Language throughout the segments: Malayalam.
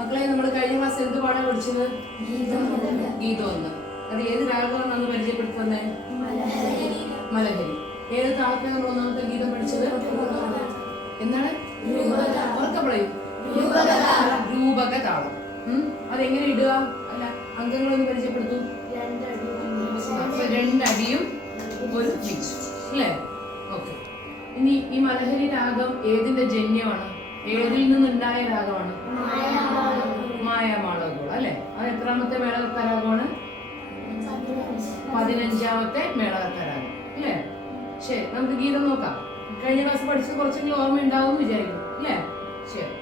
മക്കളെ, നമ്മൾ കഴിഞ്ഞ ക്ലാസ് എന്ത് പാടാൻ പഠിച്ചത്? ഗീതം 1. അത് ഏത് രാഗമാണെന്ന് പരിചയപ്പെടുത്തുന്നത്? മലഹരി. ഏത് താളത്തിലാണ് നമ്മൾ ഒന്നാമത്തെ ഗീതം പഠിച്ചത്? എന്താണ്? ഉറക്കെ പറയും. രൂപക താളം. അതെങ്ങനെ ഇടുക? അല്ല, അംഗങ്ങളൊന്ന് പരിചയപ്പെടുത്തു. 2 അടിയും 1 പിച്ച് അല്ലേ? ഓക്കെ. ഇനി ഈ മലഹരി രാഗം ഏതിന്റെ ജന്യമാണ്? ഏതിൽ നിന്നുണ്ടായ രാഗമാണ്? മായാമാളവഗോള അല്ലെ? അത് എത്രാമത്തെ മേളകർത്ത രാഗമാണ്? 15ാമത്തെ മേളകർത്ത രാഗം അല്ലേ? ശരി, നമുക്ക് ഗീതം നോക്കാം. കഴിഞ്ഞ ക്ലാസ് പഠിച്ചത് കുറച്ചെങ്കിലും ഓർമ്മ ഉണ്ടാവും വിചാരിക്കുന്നു അല്ലേ? ശരി.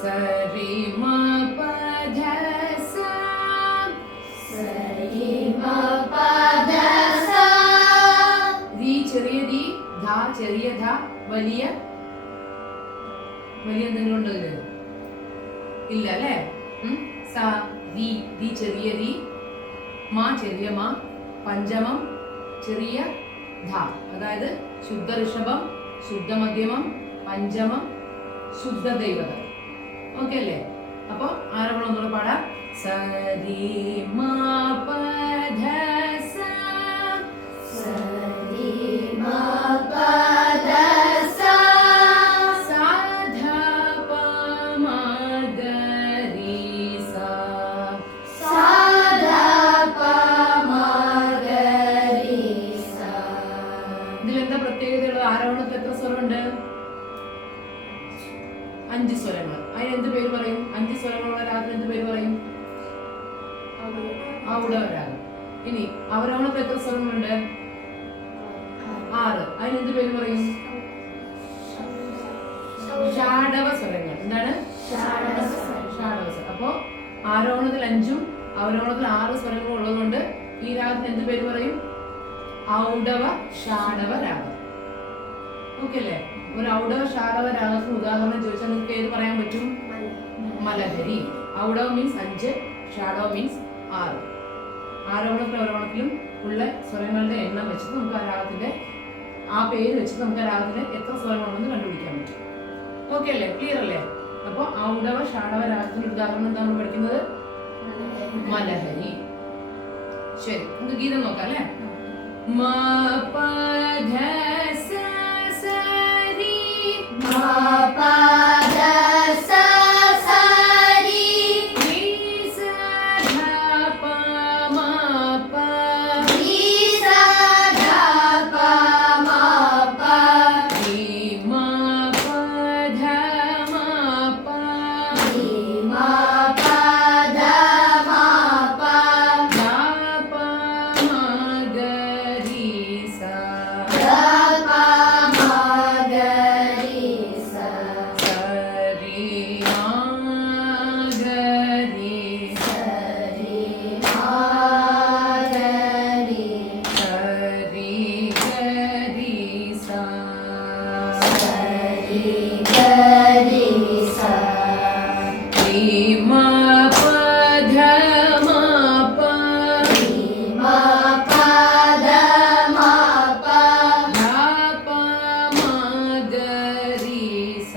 സരി മ പ ധ സ, സരി മ പ ധ സ, രി ചെറിയ രി, ധ ചെറിയ ധ, വലിയ എന്തെങ്കിലും ഉണ്ടോ ഇതില്? ഇല്ല അല്ലേ? സ രി, രി ചെറിയ രി, മ ചെറിയ മ, പഞ്ചമം ചെറിയ ധ, അതായത് ശുദ്ധ ഋഷഭം, ശുദ്ധ മധ്യമം, പഞ്ചമം, ശുദ്ധ ദൈവതം. ഓക്കെ അല്ലേ? അപ്പൊ ആരോപണം ഒന്നുകൂടെ പാടാം. സരി മ പ ധ സ, സരി മ പ ധ സ, സ ധ പ മ ഗ രി സ, സ ധ പ മ ഗ രി സ. ഇതിലെന്താ പ്രത്യേകതയുള്ളത്? ആരോഹണത്തിൽ എത്ര സ്വരമുണ്ട്? 5 സ്വരങ്ങൾ. അതിന് എന്ത് പേര് പറയും? 5 സ്വരങ്ങളുള്ള രാഗത്തിന് എന്ത് പേര് പറയും? ഔഡവ രാഗം. ഇനി അവരോഹണത്തിൽ എത്ര സ്വരങ്ങളുണ്ട്? 6. അതിന് എന്ത് പേര് പറയും? ഷാഡവ സ്വരങ്ങൾ. എന്താണ്? ഷാഡവ സ്വരം. അപ്പോ ആരോഹണത്തിൽ 5ഉം അവരോഹണത്തിൽ 6 സ്വരങ്ങളും ഉള്ളതുകൊണ്ട് ഈ രാഗത്തിന് എന്ത് പേര് പറയും? ഔഡവ ഷാഡവ രാഗം. ഓക്കെ അല്ലേ? ഒരു ഔഡവ ഷാഡവ രാഗത്തിന് ഉദാഹരണം ചോദിച്ചാൽ നിങ്ങൾക്ക് ഏത് പറയാൻ പറ്റും? മലഹരി. ഔഡവ means 5, ഷാഡവ means 6. ആരോഹണത്തിലും അവരോഹണത്തിലും ഉള്ള സ്വരങ്ങളുടെ എണ്ണം വെച്ചിട്ട് നമുക്ക് ആ രാഗത്തിന്റെ ആ പേര് വെച്ചിട്ട് നമുക്ക് ആ രാഗത്തിന് എത്ര സ്വരങ്ങളുണ്ടെന്ന് കണ്ടുപിടിക്കാൻ പറ്റും. ഓക്കെ അല്ലേ? ക്ലിയർ അല്ലേ? അപ്പൊ ഔഡവ ഷാഡവ രാഗത്തിന്റെ ഉദാഹരണം എന്താ നമ്മൾ പഠിക്കുന്നത്? മലഹരി. ശരി, നമുക്ക് ഗീതം നോക്കാം അല്ലേ? മ പ ധ സ, സ രി മ പ ധ സ, സ രി, രി സ ധ പ മ പ, രി സ ധ പ മ പ, രി മ പ ധ മ പ, രി മ പ ധ മ പ, ധ പ മ ഗ രി സ, ധ പ മ ഗ രി സ, സ രി മ ഗ രി, സ രി മ ഗ രി, സ രി ഗ രി സ, സ രി ഗ രി സ, രി മ പ ധ മ പ, രി മ പ ധ മ പ, ധ പ മ ഗ രി സ,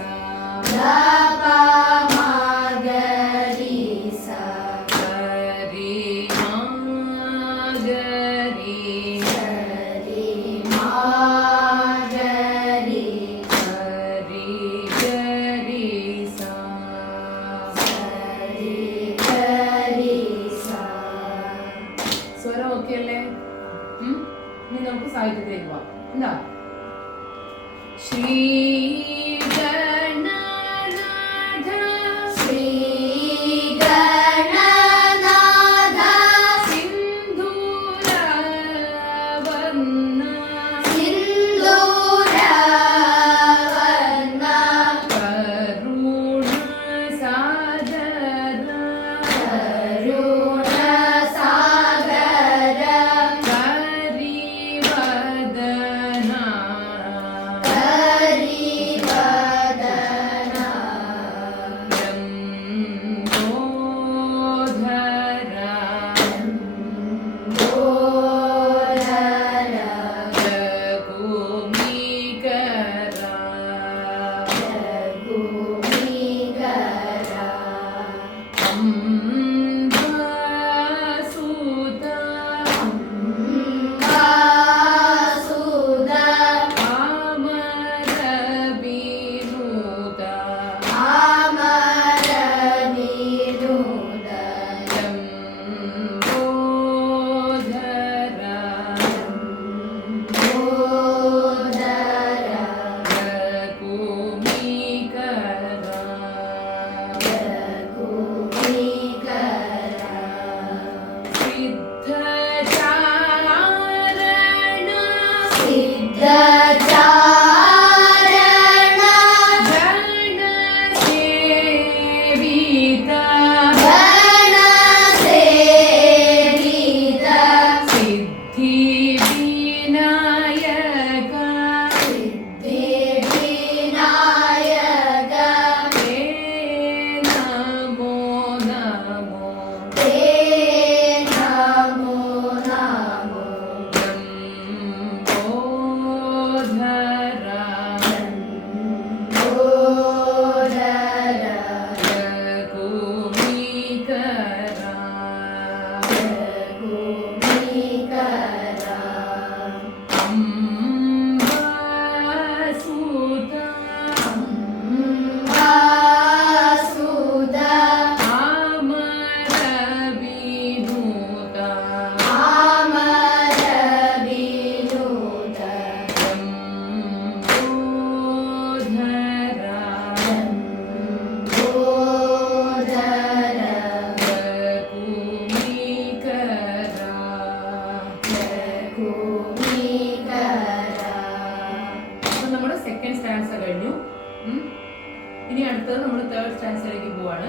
ഇനി അടുത്തത് നമ്മൾ തേർഡ് സ്റ്റാൻസയിലേക്ക് പോവാണ്.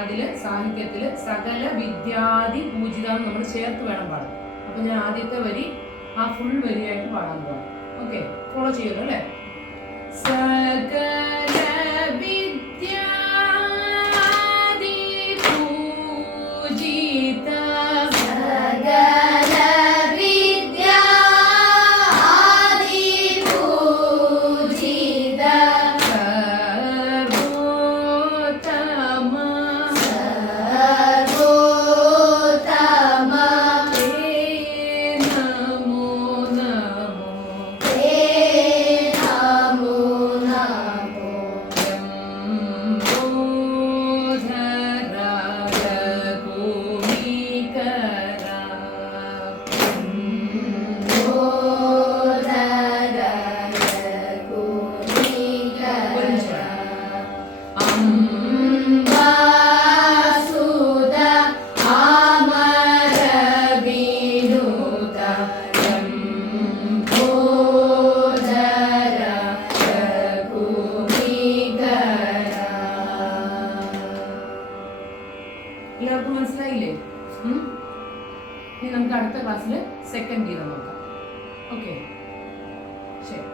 അതില് സാഹിത്യത്തില് സകല വിദ്യാദി പൂജിത നമ്മൾ ചേർത്ത് വേണം പാടാൻ. അപ്പൊ ഞാൻ ആദ്യത്തെ വരി ആ ഫുൾ വരിയായിട്ട് പാടാൻ പോവാം. ഓക്കെ, ഫോളോ ചെയ്യുമല്ലോ അല്ലേ? സകല വിദ്യാദി പൂജിത എല്ലാവർക്കും മനസ്സിലായില്ലേ? ഇനി നമുക്ക് അടുത്ത ക്ലാസ്സിൽ സെക്കൻഡ് ഗീതം നോക്കാം. ഓക്കെ, ശരി.